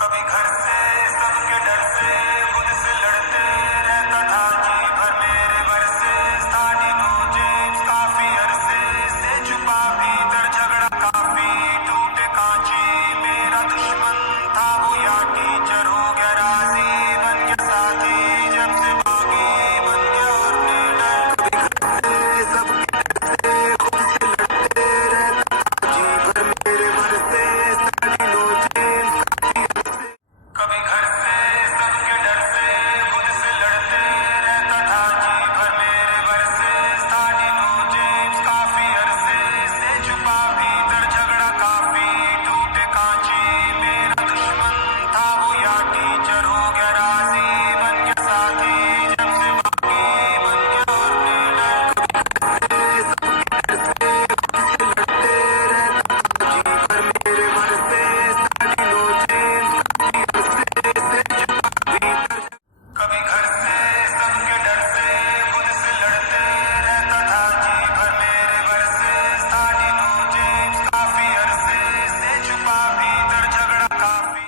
कभी घर से सबके डर से खुद से लड़ते रहता था जी भर मेरे बरसे साड़ी नोचे काफी अरसे से छुपा भीतर झगड़ा काफी टूटे कांची मेरा दुश्मन था वो या टीचर हो गया राजी बन गया साथी जब से बागी बन गया और लीडर कभी घर से सबके डर से खुद से लड़ते रहता था जी भर मेरे बरसे साड़ी नोचे कभी घर से सबके डर से खुद से लड़ते रहता था जी भर मेरे बरसे साड़ी नोचे काफी अरसे से छुपा भीतर झगड़ा काफी टूटे कांची मेरा दुश्मन था वो या टीचर हो गया राजी बन गया साथी जब से बागी बन गया और लीडर कभी घर से सबके डर से खुद से लड़ते रहता था जी भर मेरे बरसे साड़ी नोचे कभी घर से सबके डर से खुद से लड़ते रहता था जी भर मेरे बरसे साड़ी नोचे काफी अरसे से छुपा भीतर झगड़ा काफी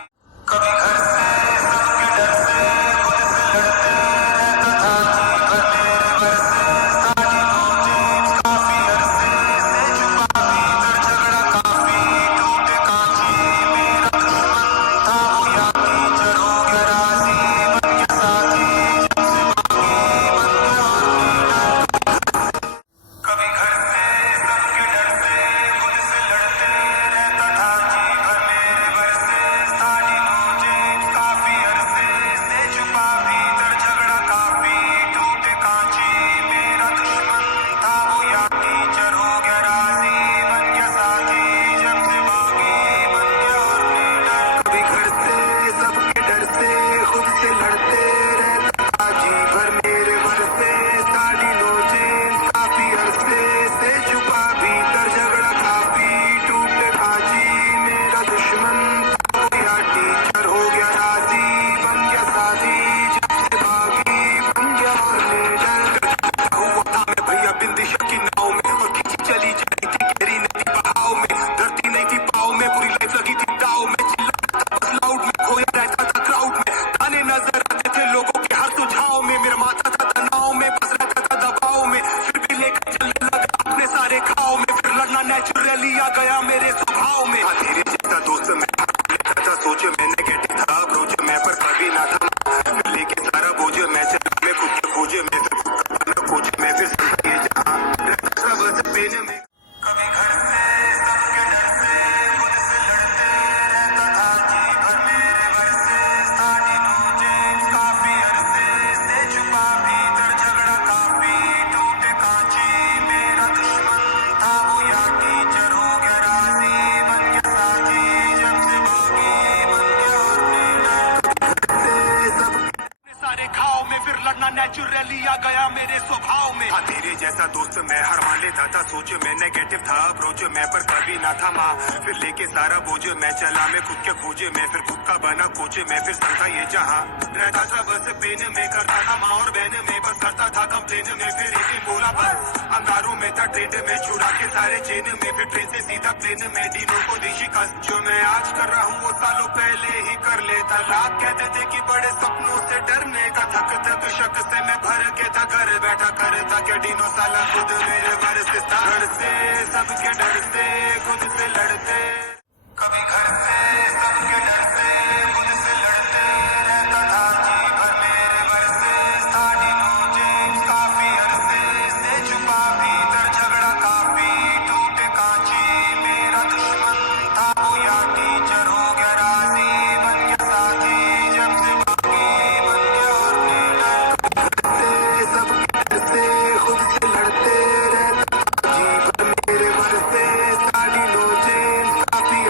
कभी घर से सबके डर से खुद से लड़ते रहता था जी भर मेरे बरसे साड़ी नोचे काफी अरसे से छुपा भीतर झगड़ा काफी टूटे कांची मेरा दुश्मन था वो या टीचर हो गया राजी बन गया साथी जब से बागी बन गया और लीडर कभी घर से सबके डर से खुद से लड़ते रहता था जी भर मेरे बरसे साड़ी नोचे काफी अरसे से छुपा भीतर झगड़ा काफी टूटे कांची मेरा दुश्मन था वो या टीचर हो गया राजी बन गया साथी जब से बागी बन गया और लीडर कभी घर से सबके डर से खुद से लड़ते रहता था जी भर मेरे बरसे साड़ी नोचे काफी अरसे से छुपा भीतर झगड़ा काफी टूटे कांची मेरा दुश्मन था वो या टीचर हो गया राजी बन गया साथी जब से बागी बन गया और लीडर हुआ था मैं भैया बिंदिशा की नाव में और खींची चली जा रही थी गहरी नदी बहाव में धरती नहीं थी पाँव में पूरी लाइफ लगी थी दाव में चिल्लाता था बस लाउड में खोया रहता था क्राउड में ताने नजर आते थे लोगों के हर सुझाव में मेरा माथा था तनाव में बस रहता था दबाव में फिर भी लेकर चलने लगा अपने सारे खाओ में फिर लड़ना नेचुरली आ गया मेरे स्वभाव में धीरे जैसा दोस्त मैं लेता था सोच मैं नेगेटिव था अप्रोच मैं पर कभी ना था फिर लेके सारा बोझ मैं चला मैं खुद के खोज में फिर खुद का बना कोच में फिर संभल ये जहां रहता था बस पेन में कभी घर से सबके डर से खुद से लड़ते रहता था जी भर मेरे बरसे साड़ी नोचे काफी अरसे से छुपा भीतर झगड़ा काफी टूटे कांची मेरा दुश्मन था वो या टीचर हो गया राजी बन गया साथी जब से बागी बन गया और लीडर कभी घर से सबके सारे खाओ में फिर लड़ना नेचुरली आ गया मेरे स्वभाव में धीरे जैसा दोस्त मैं हर मान लेता था सोच मैं नेगेटिव था अप्रोच मैं पर कभी ना था माँ फिर लेके सारा बोझ मैं चला मैं खुद के खोजे में फिर खुद का बना कोच में फिर संथा ये जहाँ रहता था बस पेन में करता था माँ और बहन में बस करता था कंप्लेन में फिर एक दिन बोला बस अंगारों में था ट्रेन में छुड़ा के सारे चेन में फिर ट्रेन से सीधा प्लेन में डीनों को देशी कस जो मैं आज कर रहा हूँ वो सालों पहले ही कर लेता लाख कहते थे कि बड़े सपनों से डरने का थक थक शक से मैं भर के था घर बैठा करता क्या डीनो साला खुद मेरे बरसे घर से सबके डर से खुद से लड़ते कभी घर से सबके डर से खुद से लड़ते रहता था जी भर मेरे बरसे साड़ी नोचे काफी अरसे से छुपा भीतर झगड़ा काफी टूटे कांची मेरा दुश्मन था वो या टीचर हो गया राजी बन गया साथी जब से बागी बन गया और लीडर से सबके डर से खुद से लड़ते रहता था जी भर मेरे बरसे साड़ी नोचे काफी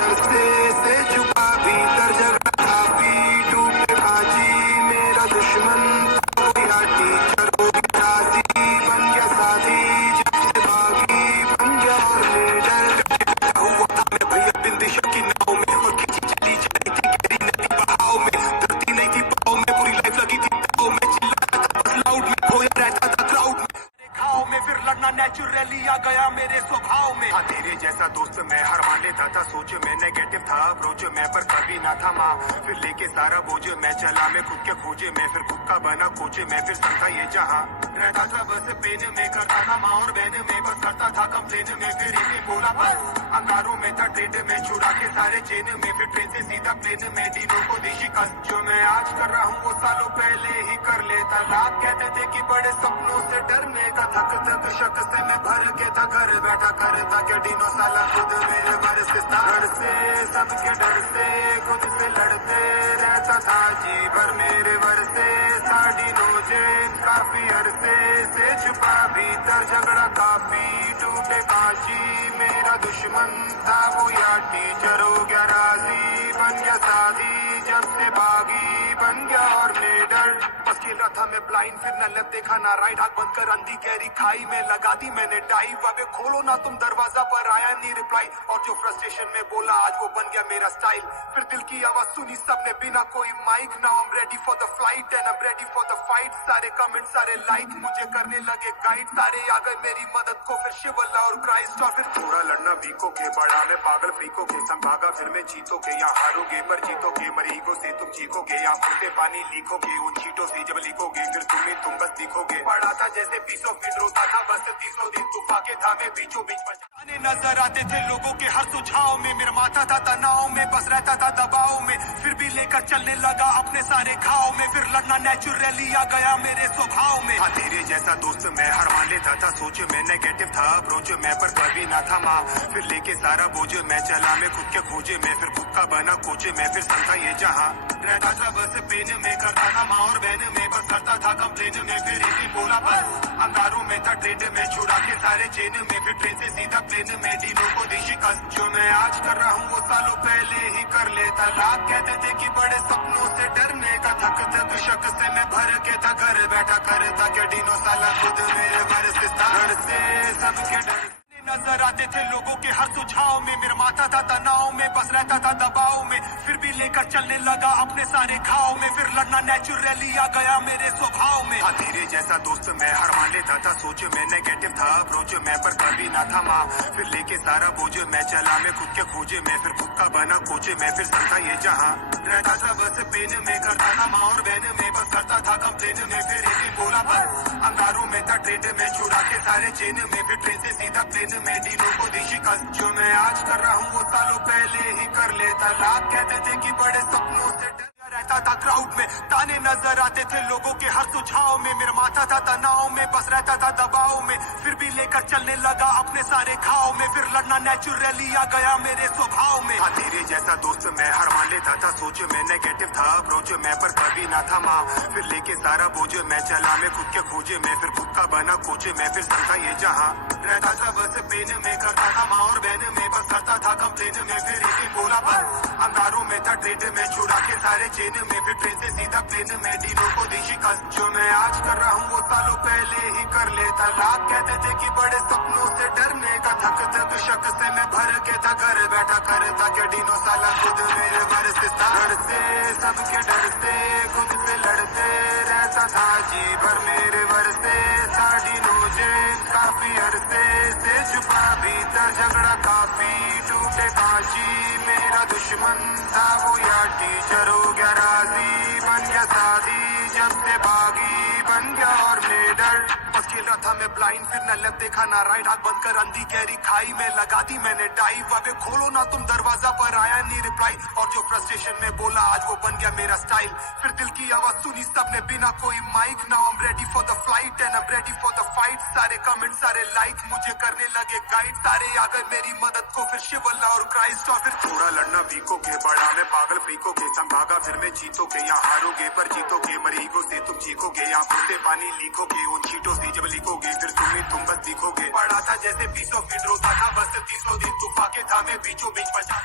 था अप्रोच मैं पर कभी ना था माँ। फिर लेके सारा बोझ मैं चला मैं खुद के खोजे मैं फिर खुद का बना कोचे मैं फिर संता ये जहाँ रहता था बस पेन में करता था माँ और बहन में बस करता था कंप्लेन में फिर इसे बोला बस अंगारों में था ट्रेड में छुड़ा के सारे चेन में फिर ट्रेन से सीधा प्लेन में डीनों को देशी कस जो मैं आज कर रहा हूँ वो सालों पहले ही कर लेता लाभ कहते थे कि बड़े सपनों से डरने का थक थक शक से मैं भर के था घर बैठा करता क्या डीनो साला खुद मेरे बरस घर से सबके डर से खुद से लड़ते रहता था जी भर मेरे बरसे साड़ी नोजे काफी अरसे से छुपा भीतर झगड़ा काफी टूटे कांची मेरा दुश्मन था वो या टीचर हो गया राजी बन गया साधी जब से बागी बन गया और लेडर बस खेल रहा था मैं ब्लाइंड फिर न लेफ्ट देखा ना राइट हाथ बंद कर अंधी गहरी खाई में लगा दी मैंने डाइव अबे खोलो ना तुम दरवाजा पर आया नहीं रिप्लाई और जो फ्रस्ट्रेशन में बोला आज वो बन गया मेरा स्टाइल फिर दिल की आवाज सुनी सबने बिना कोई mic now I am ready for the flight and I am ready for the fight सारे कमेंट सारे लाइक मुझे करने लगे गाइड सारे आ गए मेरी मदद को फिर शिवल्ला और क्राइस्ट और फिर थोड़ा लड़ना बीकोगे बड़ा में पागल फ्रीकोगे संग भागा फिर मैं जीतोगे या हारोगे पर जीतोगे मरीगो से तुम चीखोगे आंखों से पानी लीखोगे उन चीटों से जब लिखोगे फिर तुम बस दिखोगे पढ़ा था जैसे 20 फीट रोता था बस 30 दिन तूफा के था मैं बीचों बीच बचाने नजर आते थे लोगों के हर सुझाव में मेरा माथा था तनाव में बस रहता था दबाव में फिर भी लेकर चलने लगा अपने सारे घाव में फिर लड़ना नेचुरली आ गया मेरे स्वभाव में हाँ तेरे जैसा दोस्त मैं हर मान लेता था सोच में नेगेटिव था अप्रोच मैं पर कभी ना था माँ फिर लेके सारा बोझ मैं चला मैं खुद के खोजे मैं फिर खुद का बना कोचे मैं फिर संता ये जहाँ रहता था बस पेन में करता था माँ और बहन में बस करता था कंप्लेन में फिर इसी बोला बस अंगारों में था ट्रेड में छुड़ा के सारे चेन में फिर ट्रेन से सीधा प्लेन में डीनों को देशी कस जो मैं आज कर रहा हूँ वो सालों पहले ही कर लेता लाभ कहते थे कि बड़े सपनों से डरने का थक थक शक से मैं भर के था घर बैठा करता क्या डीनो साला खुद मेरे बरस घर से सबके डर नजर आते थे लोगों के हर सुझाव में मेरा माथा था तनाव में बस रहता था दबाव में फिर भी लेकर चलने लगा अपने सारे घाव में फिर लड़ना नेचुरली आ गया मेरे स्वभाव में हाँ तेरे जैसा दोस्त मैं हर मान लेता था सोच में नेगेटिव था अप्रोच मैं पर कभी ना था माँ फिर लेके सारा बोझ मैं चला मैं खुद के खोजे मैं फिर खुद का बना कोचे मैं फिर संता ये जहाँ रहता था बस पेन में करता था माँ और बहन में बस करता था कंप्लेन में फिर इसी बोला बस अंगारों में था ट्रेड में छुड़ा के सारे चेन में फिर ट्रेन से सीधा प्लेन में डीनों को देशी कस जो मैं आज कर रहा हूँ वो सालों पहले ही कर लेता लाभ कहते थे कि बड़े सपनों से डर रहता था क्राउड में ताने नजर आते थे लोगों के हर सुझाव में मेरा माथा था तनाव में बस रहता था दबाव में फिर भी लेकर चलने लगा अपने सारे घाव में फिर लड़ना नेचुरली आ गया मेरे स्वभाव में हाँ तेरे जैसा दोस्त मैं हर मान लेता था सोच में नेगेटिव था अप्रोच मैं पर कभी ना था माँ फिर लेके सारा बोझ मैं चला मैं खुद के खोजे मैं फिर खुद का बना कोचे मैं फिर संता ये जहाँ रहता था बस पेन में करता था माँ और बहन में बस करता था कंप्लेन में फिर इसी बोला बस अंगारों में था ट्रेड में छुड़ा के सारे चेन में फिर ट्रेन से सीधा प्लेन में डीनों को देशी कस जो मैं आज कर रहा हूँ वो सालों पहले ही कर लेता लाभ कहते थे कि बड़े सपनों से डरने का थक थक शक से मैं भर के था घर बैठा करता क्या डीनो साला खुद मेरे बरस घर से सबके डर से खुद से लड़ते रहता था जी भर मेरे बरसे साड़ी नोजे काफी अरसे से छुपा भीतर झगड़ा काफी टूटे कांची मेरा दुश्मन था वो या टीचर हो गया राजी बन गया साधी जब से बागी बन गया और लेडर बस खेल रहा था मैं ब्लाइंड फिर न लेफ्ट देखा ना राइट हाथ बंद कर अंधी गहरी खाई में लगा दी मैंने डाइव अबे खोलो ना तुम दरवाजा पर आया नहीं रिप्लाई और जो फ्रस्ट्रेशन में बोला आज वो बन गया मेरा स्टाइल फिर दिल की आवाज सुनी सबने बिना कोई mic now I am ready for the flight and I am ready for the fight सारे कमेंट सारे लाइक मुझे करने लगे गाइड सारे आ गए मेरी मदद को फिर शिवल्ला और क्राइस्ट और फिर थोड़ा लड़ना बीकोगे बड़ा में पागल फ्रीकोगे संग भागा फिर मैं जीतोगे या हारोगे पर जीतोगे मरीगो से तुम चीखोगे आंखों से पानी लीखोगे उन चीटों से जब लिखोगे फिर तुम बस दिखोगे पढ़ा था जैसे 20 फीट रोता था बस 30 दिन तूफा के था मैं बीचों बीच बचा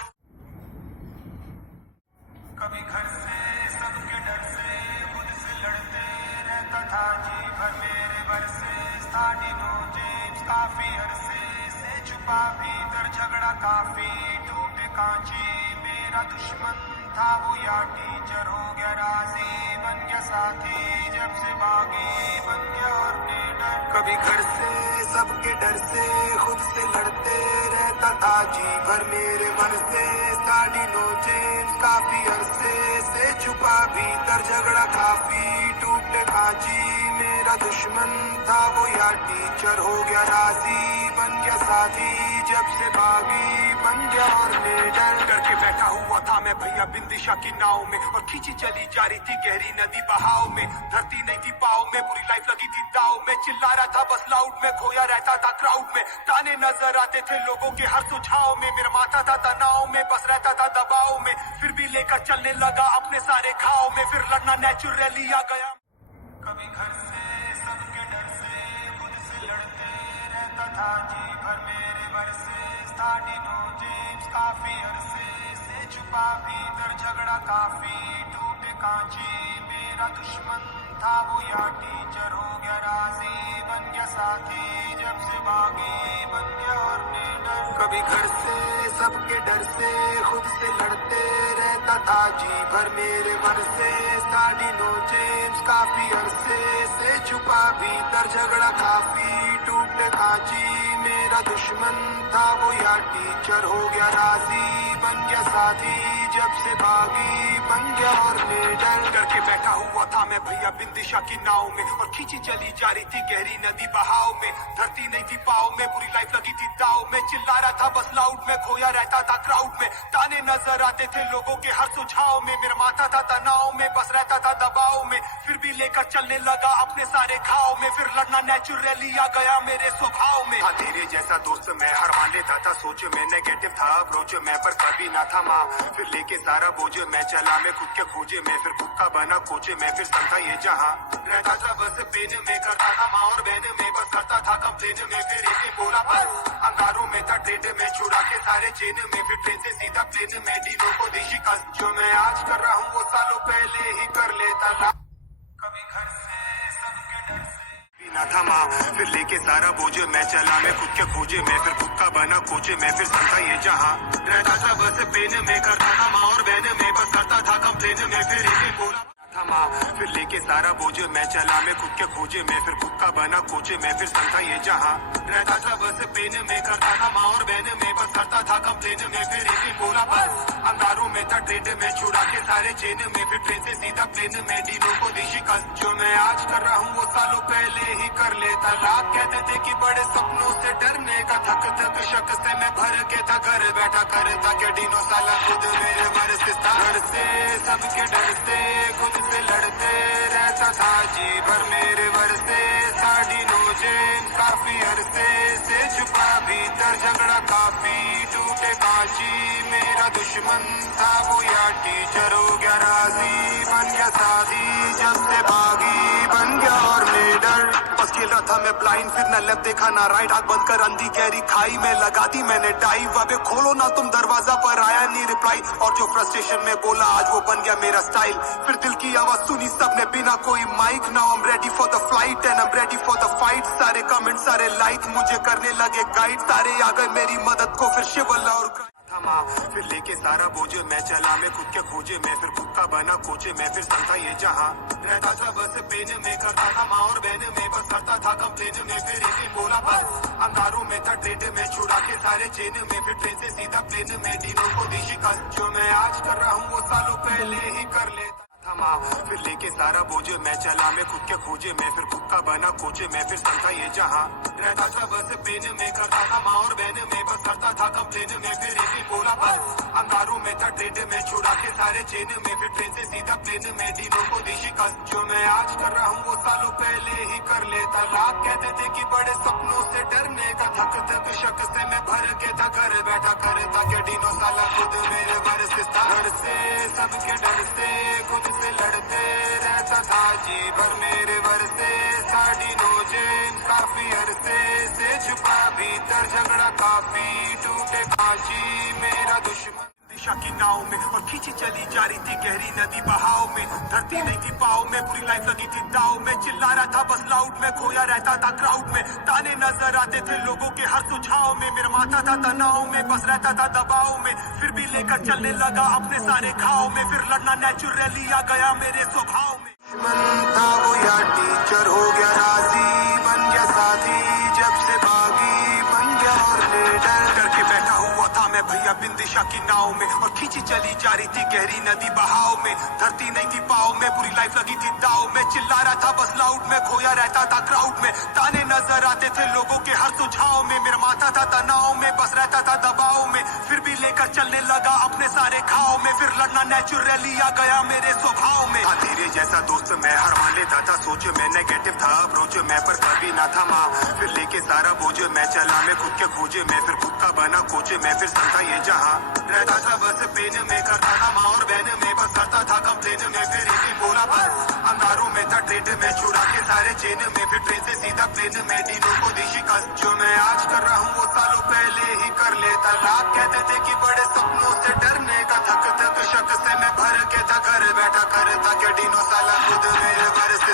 कभी घर से सबके डर से खुद से लड़ते रहता था जी भर मेरे बरसे साड़ी नोजे काफी अरसे से छुपा भीतर झगड़ा काफी टूटे कांची मेरा मेरा दुश्मन था वो या टीचर हो गया राजी, बन गया साथी जब से बागी, बन गया और लीडर। कभी घर से सबके डर से खुद से लड़ते रहता था जी भर मेरे मन से, साड़ी नो चेंज काफी अरसे से छुपा भीतर झगड़ा काफी टूटे कांची। मेरा दुश्मन था वो या टीचर हो गया राजी, बन गया साथी जब से बागी, बन गया और लीडर। डर के बैठा हुआ था मैं भैया बिंदिशा की नाव में, और खींची चली जा रही थी गहरी नदी बहाव में। धरती नहीं थी पाव में, पूरी लाइफ लगी थी दाव में। चिल्ला रहा था बस लाउड में, खोया रहता था क्राउड में। ताने नजर आते थे लोगों के हर सुझाव में, मेरा माथा था तनाव में, बस रहता था दबाव में। फिर भी लेकर चलने लगा अपने सारे घाव में, फिर लड़ना नेचुरली आ गया। कभी घर से सबके डर से खुद से लड़ते रहता था जी भर मेरे बरसे, स्टार्टी नो जेम्स काफी अरसे से छुपा भीतर झगड़ा काफी टूटे कांची। मेरा दुश्मन था वो या टीचर हो गया राजी, बन गया साथी जब से बागी, बन गया और लीडर। कभी घर से सबके डर से खुद से लड़ते रहता था जी भर मेरे बरसे, स्टार्टी नो जेम्स काफी अरसे से छुपा भीतर झगड़ा काफी टूटे कांची। मेरा दुश्मन था वो या टीचर हो गया राजी, बन गया साथी जब से बागी, बन गया और लीडर। डर के बैठा हुआ था मैं भैया बिंदिशा की नाव में, और खींची चली जा रही थी गहरी नदी बहाव में। धरती नहीं थी पाव में, पूरी लाइफ लगी थी दाव में। चिल्ला रहा था बस लाउड में, खोया रहता था क्राउड में। ताने नजर आते थे लोगों के हर सुझाव में, मेरा माथा था तनाव में, बस रहता था दबाव में। फिर भी लेकर चलने लगा अपने सारे घाव में, फिर लड़ना नेचुरली आ गया मेरे स्वभाव में। हाँ तेरे जैसा दोस्त मैं हर मान लेता था, सोच में नेगेटिव था अप्रोच मैं, पर कभी ना था माँ। फिर लेके सारा बोझ मैं चला, मैं खुद के खोजे में, फिर खुद का बना कोचे में। फिर संता ये जहाँ रहता था बस पेन में, करता था माँ और बहन में, बस करता था कंप्लेन में। फिर एक ही बोला बस अंगारों में था ट्रेड में, छुड़ा के सारे चेन में। फिर ट्रेन से सीधा प्लेन में, डीनों को दी शिकस्त। जो मैं आज कर रहा हूँ वो सालों पहले ही कर लेता था। कभी घर से सबके डर से ना था माँ, फिर लेके सारा बोझ मैं चला, मैं खुद के खोजे में, फिर खुद का बना कोचे में। फिर संता ये जहाँ रहता था बस पेन में, करता था माँ और बहन में, बस करता था कंप्लेन में। फिर एक ही बोला था माँ, फिर लेके सारा बोझ मैं चला, मैं खुद के खोजे में, फिर खुद का बना कोचे में। फिर संता ये जहाँ रहता था बस पेन में, करता था माँ और बहन में, बस करता था कंप्लेन में। फिर एक ही बोला बस अंगारों में था ट्रेड में, छुड़ा के सारे चेन में। फिर ट्रेन से सीधा प्लेन में, डीनों को दी शिकस्त। जो मैं आज कर रहा हूँ वो सालों पहले ही कर लेता। लाख कहते थे कि बड़े सपनों से डरने का, थक थक शक से मैं भर के था घर बैठा करता क्या डीनो साला खुद मेरे बरस था। घर से सबके डर से खुद से लड़ते रहता था जी भर मेरे बरसे, साड़ी नो जेम्स काफी अरसे से छुपा भीतर झगड़ा काफी टूटे कांची। मेरा दुश्मन था वो या टीचर हो गया राजी, बन गया साथी जब से बागी, बन गया और लीडर। बस खेल रहा था मैं ब्लाइंड, फिर न लेफ्ट देखा ना राइट, आंख बंद कर अंधी गहरी खाई में लगा दी मैंने डाइव। अबे खोलो ना तुम दरवाजा, पर आया नहीं रिप्लाई, और जो फ्रस्ट्रेशन में बोला आज वो बन गया मेरा स्टाइल। फिर दिल की आवाज सुनी सबने बिना कोई mic, now I am ready for the flight and I am ready for the fight. सारे कमेंट सारे लाइक मुझे करने लगे गाइड, सारे आ गए मेरी मदद को फिर शिवल्ला और माँ। फिर लेके सारा बोझ मैं चला, मैं खुद के खोजे में, फिर खुद का बना कोचे में। फिर संता ये जहाँ रहता था बस पेन में, करता था माँ और बहन में, बस करता था कंप्लेन में। फिर एक ही बोला बस अंगारों में था ट्रेड में, छुड़ा के सारे चेन में। फिर ट्रेन से सीधा प्लेन में, डीनों को दी शिकस्त। जो मैं आज कर रहा हूँ वो सालों पहले ही कर लेता था माँ। फिर लेके सारा बोझ मैं चला, मैं खुद के खोजे में, फिर खुद का बना कोचे में। फिर संता ये जहाँ रहता था बस पेन में, करता था माँ और बहन में, बस करता था कंप्लेन में। फिर एक ही बोला बस अंगारों में था ट्रेड में, छुड़ा के सारे चेन में। फिर ट्रेन से सीधा प्लेन में, डीनों को दी शिकस्त। जो मैं आज कर रहा हूँ वो सालों पहले ही कर लेता। लाख कहते थे कि बड़े सपनों से डरने का, थक थक शक से मैं भर के था घर बैठा करता क्या डीनो साला खुद मेरे बरस था। घर से सबके डर से खुद से लड़ते रहता था जी भर मेरे बरसे, साड़ी नो जेम्स काफी अरसे से छुपा भीतर झगड़ा काफी टूटे कांची। मेरा दुश्मन दिशा की नाव में और खींची चली जा रही थी गहरी नदी बहाव में, धरती नहीं थी पाव में, पूरी लाइफ लगी थी दाव में, चिल्ला रहा था बस लाउड में, खोया रहता था क्राउड में, ताने नजर आते थे लोगों के हर सुझाव में, मेरा माथा था तनाव में, बस रहता था दबाव में, फिर भी लेकर चलने लगा अपने सारे घाव में, फिर लड़ना नेचुरली आ गया मेरे स्वभाव में। दुश्मन था वो या टीचर हो गया राजी, बन गया साथी जब से भागी, बन गया और लीडर, डर के बैठा हुआ था मैं भैया बिन दिशा की नाव में और खींची चली जा रही थी गहरी नदी बहाव में, धरती नहीं थी पाव में, पूरी लाइफ लगी थी दाव में, चिल्ला रहा था बस लाउड में, खोया रहता था क्राउड में, ताने नजर आते थे लोगों के हर सुझाव में, मेरा माथा था तनाव में, बस रहता था दबाव में, फिर भी लेकर चलने लगा अपने सारे घाव में, फिर लड़ना नेचुरली आ गया मेरे स्वभाव में। धीरे जैसा दोस्त मैं हर मान लेता था सोच में, नेगेटिव था अप्रोच मैं पर कभी ना था माँ, फिर लेके सारा बोझ मैं चला मैं खुद के खोजे में, फिर खुद का बना कोच में, फिर संता ये जहाँ रहता था बस पेन में, करता था माँ और बहन में, बस करता था कंप्लेन में, फिर इसी बोला बस अंगारों में था ट्रेड में, छुड़ा के सारे चेन में, फिर ट्रेन से सीधा प्लेन में, दिनों को दी शिकस्त जो मैं आज कर रहा हूँ वो सालों पहले ही कर लेता, लाख कहते थे कि बड़े सपनों से डरने का, थक थक शक से मैं भर के था घर बैठा करता के डिनो साला खुद मेरे वारिस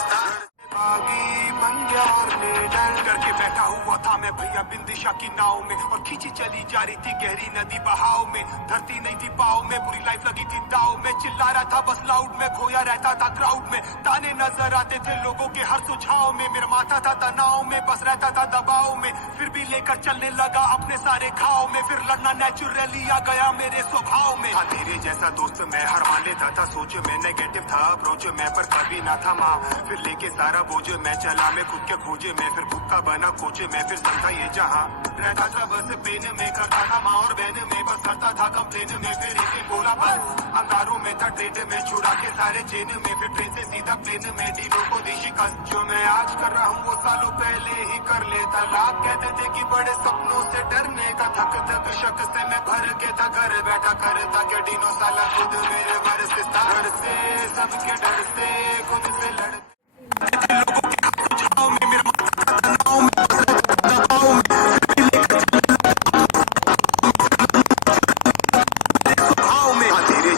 बागी बन गया और लीडर, करके बैठा हुआ था मैं भैया बिन दिशा की नाव में और खींची चली जा रही थी गहरी नदी बहाव में, धरती नहीं थी पाव में, पूरी लाइफ लगी थी दाव में, चिल्ला रहा था बस लाउड में, खोया रहता था क्राउड में, ताने नजर आते थे लोगों के हर सुझाव में, मेरा माथा था तनाव में, बस रहता था दबाव में, फिर भी लेकर चलने लगा अपने सारे घाव में, फिर लड़ना नेचुरली आ गया मेरे स्वभाव में। धीरे जैसा दोस्त मैं हर मान लेता था सोच में, नेगेटिव था अप्रोच मैं पर कभी ना था माँ, फिर लेके सारा बोझ मैं चला मैं खुद के खोजे में, फिर खुद का बना कोच में, फिर संता ये जहाँ रहता था बस पेन में, करता था माँ और बहन में, बस करता था कंप्लेन में, फिर इसे बोला बस अंगारों में था ट्रेड में, छुड़ा के सारे चेन में, फिर ट्रेन से सीधा प्लेन में, दिनों को दी शिकस्त जो मैं आज कर रहा हूँ वो सालों पहले ही कर लेता, लाख कहते थे कि बड़े सपनों से डरने का, थक थक शक से मैं भर के था घर बैठा करता के डिनो साला खुद मेरे वारिस घर से सबके डर से खुद से लड़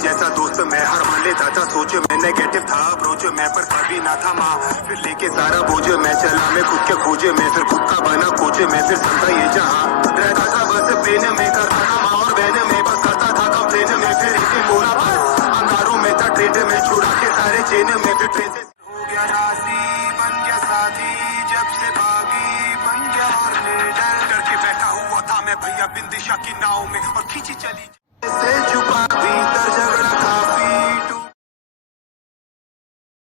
जैसा दोस्त मैं हर मान लेता था सोच में, नेगेटिव था अप्रोच मैं पर कभी ना था माँ, फिर लेके सारा बोझ मैं चला मैं खुद के खोजे में, फिर खुद का बना कोच में, फिर संता ये जहाँ रहता था बस प्लेन में, करता था माँ और बहन में, बस करता था कंप्लेन में, फिर इसे बोला बस अंगारों में था ट्रेड में, छुड़ा के सारे चेन में, फिर ट्रेन से हो गया राजी, बन गया साथी जब से भागी, बन गया और लीडर, करके बैठा हुआ था मैं भैया बिन दिशा की नाव में और खींची चली से छुपा भीतर झगड़ा